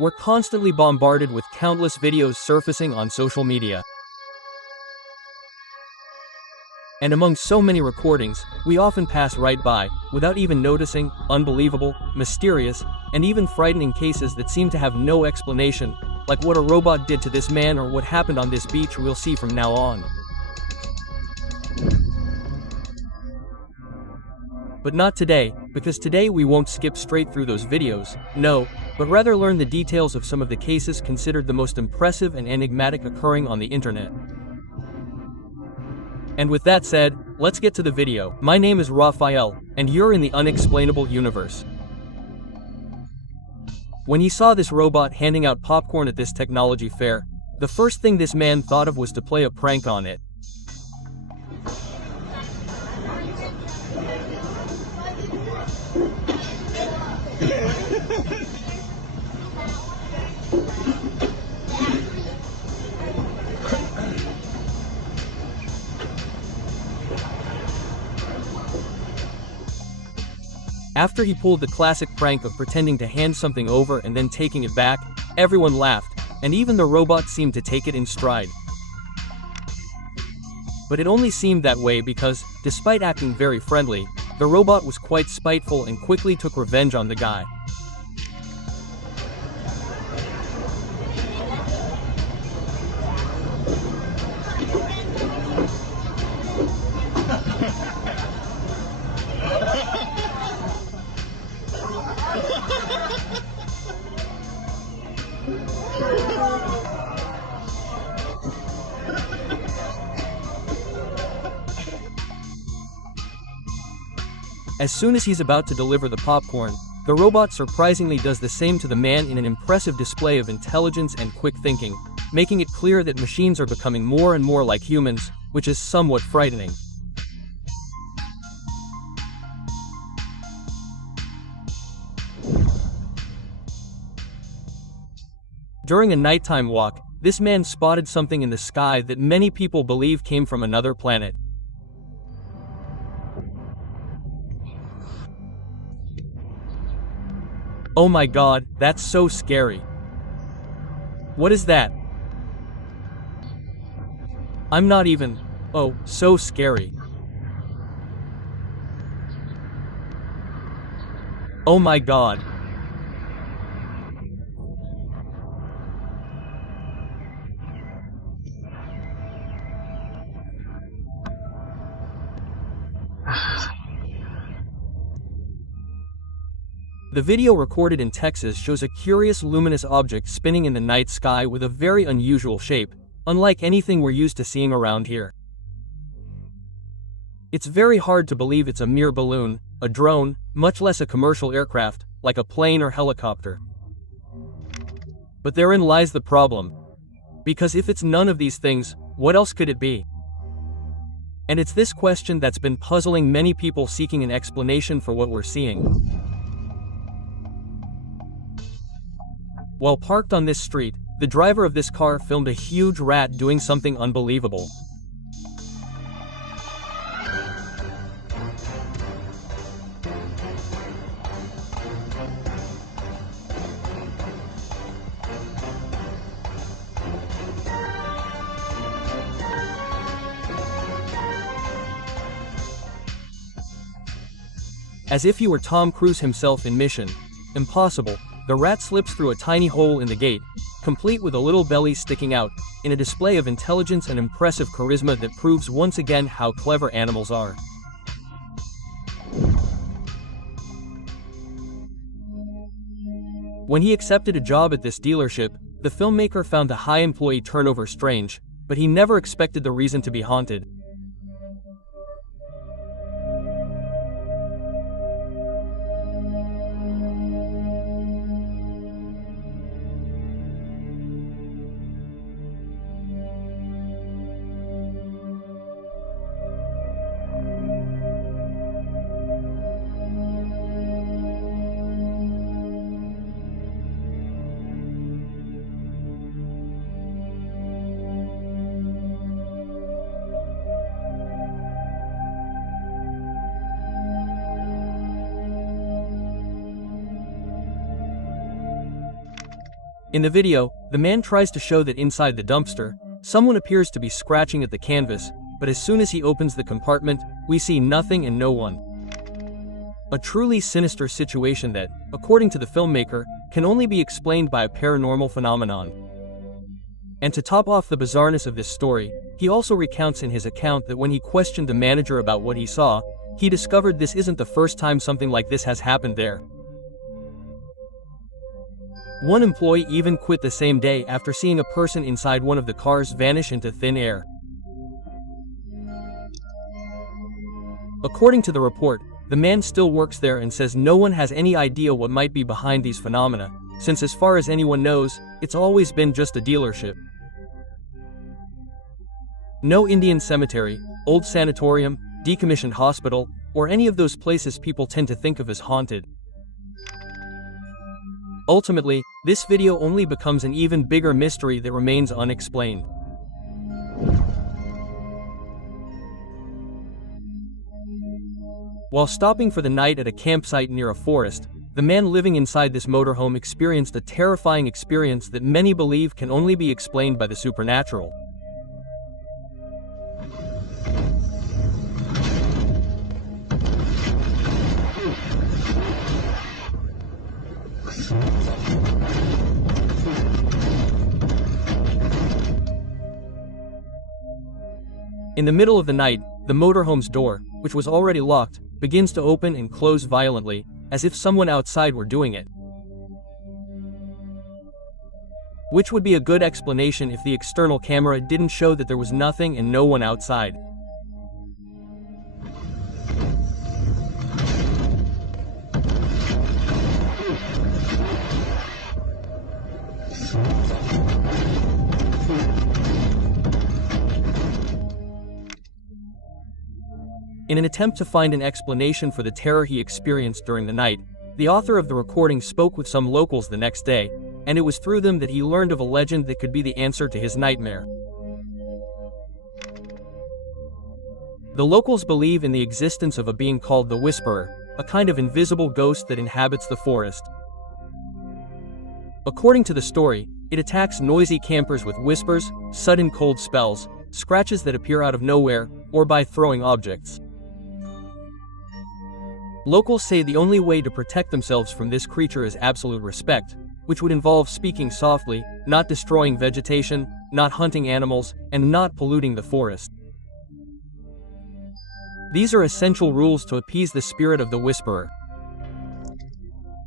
We're constantly bombarded with countless videos surfacing on social media. And among so many recordings, we often pass right by, without even noticing, unbelievable, mysterious, and even frightening cases that seem to have no explanation, like what a robot did to this man or what happened on this beach we'll see from now on. But not today, because today we won't skip straight through those videos, no, but rather learn the details of some of the cases considered the most impressive and enigmatic occurring on the internet. And with that said, let's get to the video. My name is Raphael, and you're in the unexplainable universe. When he saw this robot handing out popcorn at this technology fair, the first thing this man thought of was to play a prank on it. After he pulled the classic prank of pretending to hand something over and then taking it back, everyone laughed, and even the robot seemed to take it in stride. But it only seemed that way because, despite acting very friendly, the robot was quite spiteful and quickly took revenge on the guy. As soon as he's about to deliver the popcorn, the robot surprisingly does the same to the man in an impressive display of intelligence and quick thinking, making it clear that machines are becoming more and more like humans, which is somewhat frightening. During a nighttime walk, this man spotted something in the sky that many people believe came from another planet. Oh my god, that's so scary. What is that? I'm not even... Oh, so scary. Oh my god. The video recorded in Texas shows a curious luminous object spinning in the night sky with a very unusual shape, unlike anything we're used to seeing around here. It's very hard to believe it's a mere balloon, a drone, much less a commercial aircraft, like a plane or helicopter. But therein lies the problem. Because if it's none of these things, what else could it be? And it's this question that's been puzzling many people seeking an explanation for what we're seeing. While parked on this street, the driver of this car filmed a huge rat doing something unbelievable. As if he were Tom Cruise himself in Mission Impossible, the rat slips through a tiny hole in the gate, complete with a little belly sticking out, in a display of intelligence and impressive charisma that proves once again how clever animals are. When he accepted a job at this dealership, the filmmaker found the high employee turnover strange, but he never expected the reason to be haunted. In the video, the man tries to show that inside the dumpster, someone appears to be scratching at the canvas, but as soon as he opens the compartment, we see nothing and no one. A truly sinister situation that, according to the filmmaker, can only be explained by a paranormal phenomenon. And to top off the bizarreness of this story, he also recounts in his account that when he questioned the manager about what he saw, he discovered this isn't the first time something like this has happened there. One employee even quit the same day after seeing a person inside one of the cars vanish into thin air. According to the report, the man still works there and says no one has any idea what might be behind these phenomena, since as far as anyone knows, it's always been just a dealership. No Indian cemetery, old sanatorium, decommissioned hospital, or any of those places people tend to think of as haunted. Ultimately, this video only becomes an even bigger mystery that remains unexplained. While stopping for the night at a campsite near a forest, the man living inside this motorhome experienced a terrifying experience that many believe can only be explained by the supernatural. In the middle of the night, the motorhome's door, which was already locked, begins to open and close violently, as if someone outside were doing it. Which would be a good explanation if the external camera didn't show that there was nothing and no one outside. In an attempt to find an explanation for the terror he experienced during the night, the author of the recording spoke with some locals the next day, and it was through them that he learned of a legend that could be the answer to his nightmare. The locals believe in the existence of a being called the Whisperer, a kind of invisible ghost that inhabits the forest. According to the story, it attacks noisy campers with whispers, sudden cold spells, scratches that appear out of nowhere, or by throwing objects. Locals say the only way to protect themselves from this creature is absolute respect, which would involve speaking softly, not destroying vegetation, not hunting animals, and not polluting the forest. These are essential rules to appease the spirit of the Whisperer.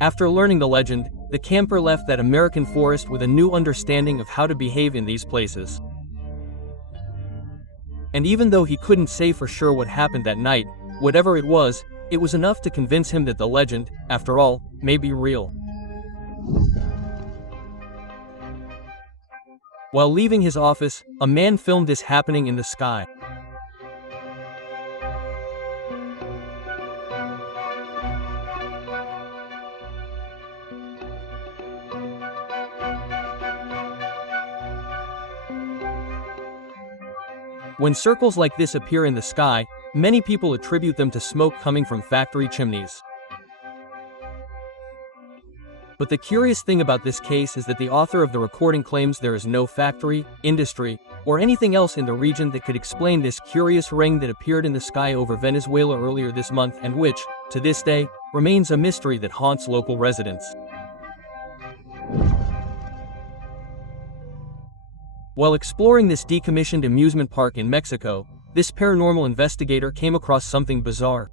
After learning the legend, the camper left that American forest with a new understanding of how to behave in these places. And even though he couldn't say for sure what happened that night, whatever it was enough to convince him that the legend, after all, may be real. While leaving his office, a man filmed this happening in the sky. When circles like this appear in the sky, many people attribute them to smoke coming from factory chimneys. But the curious thing about this case is that the author of the recording claims there is no factory, industry, or anything else in the region that could explain this curious ring that appeared in the sky over Venezuela earlier this month and which, to this day, remains a mystery that haunts local residents. While exploring this decommissioned amusement park in Mexico, this paranormal investigator came across something bizarre.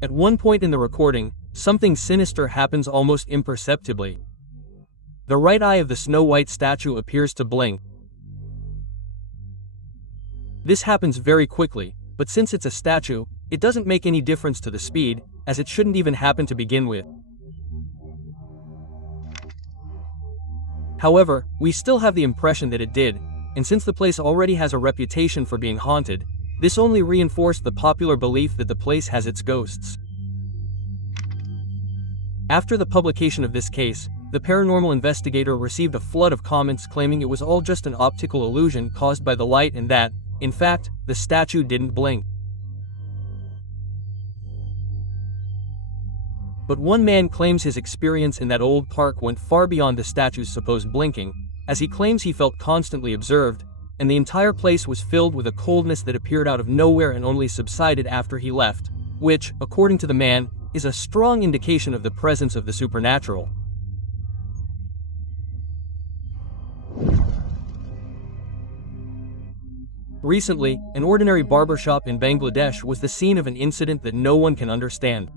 At one point in the recording, something sinister happens almost imperceptibly. The right eye of the Snow White statue appears to blink. This happens very quickly, but since it's a statue, it doesn't make any difference to the speed, as it shouldn't even happen to begin with. However, we still have the impression that it did, and since the place already has a reputation for being haunted, this only reinforced the popular belief that the place has its ghosts. After the publication of this case, the paranormal investigator received a flood of comments claiming it was all just an optical illusion caused by the light and that, in fact, the statue didn't blink. But one man claims his experience in that old park went far beyond the statue's supposed blinking, as he claims he felt constantly observed, and the entire place was filled with a coldness that appeared out of nowhere and only subsided after he left, which, according to the man, is a strong indication of the presence of the supernatural. Recently, an ordinary barbershop in Bangladesh was the scene of an incident that no one can understand.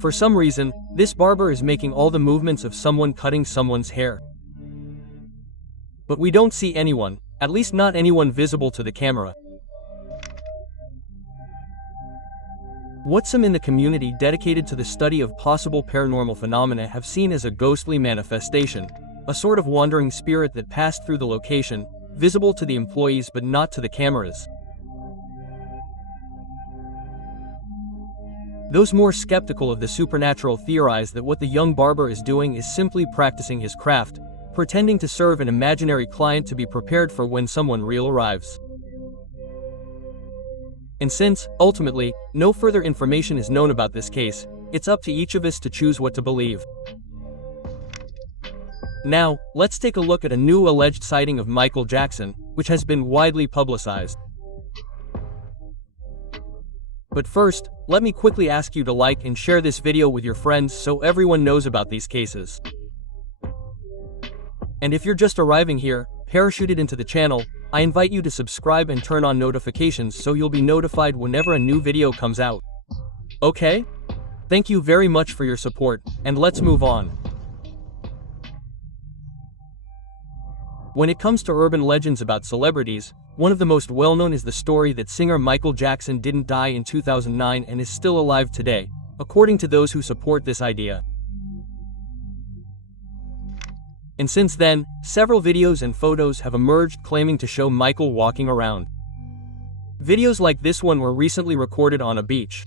For some reason, this barber is making all the movements of someone cutting someone's hair. But we don't see anyone, at least not anyone visible to the camera. What some in the community dedicated to the study of possible paranormal phenomena have seen as a ghostly manifestation, a sort of wandering spirit that passed through the location, visible to the employees but not to the cameras. Those more skeptical of the supernatural theorize that what the young barber is doing is simply practicing his craft, pretending to serve an imaginary client to be prepared for when someone real arrives. And since, ultimately, no further information is known about this case, it's up to each of us to choose what to believe. Now, let's take a look at a new alleged sighting of Michael Jackson, which has been widely publicized. But first, let me quickly ask you to like and share this video with your friends so everyone knows about these cases. And if you're just arriving here, parachuted into the channel, I invite you to subscribe and turn on notifications so you'll be notified whenever a new video comes out. Okay? Thank you very much for your support, and let's move on. When it comes to urban legends about celebrities, one of the most well-known is the story that singer Michael Jackson didn't die in 2009 and is still alive today, according to those who support this idea. And since then, several videos and photos have emerged claiming to show Michael walking around. Videos like this one were recently recorded on a beach.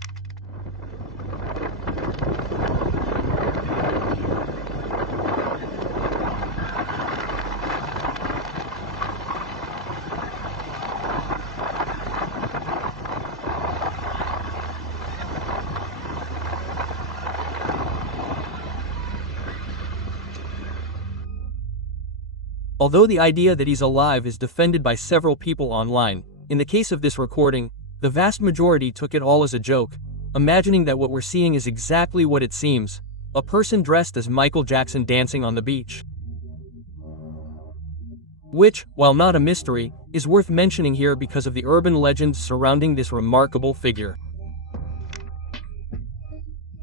Although the idea that he's alive is defended by several people online, in the case of this recording, the vast majority took it all as a joke, imagining that what we're seeing is exactly what it seems, a person dressed as Michael Jackson dancing on the beach. Which, while not a mystery, is worth mentioning here because of the urban legends surrounding this remarkable figure.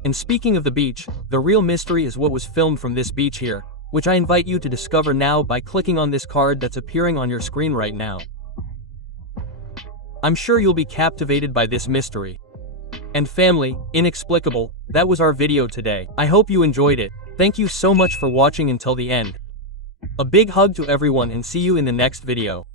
And speaking of the beach, the real mystery is what was filmed from this beach here, which I invite you to discover now by clicking on this card that's appearing on your screen right now. I'm sure you'll be captivated by this mystery. And family, inexplicable, that was our video today. I hope you enjoyed it. Thank you so much for watching until the end. A big hug to everyone and see you in the next video.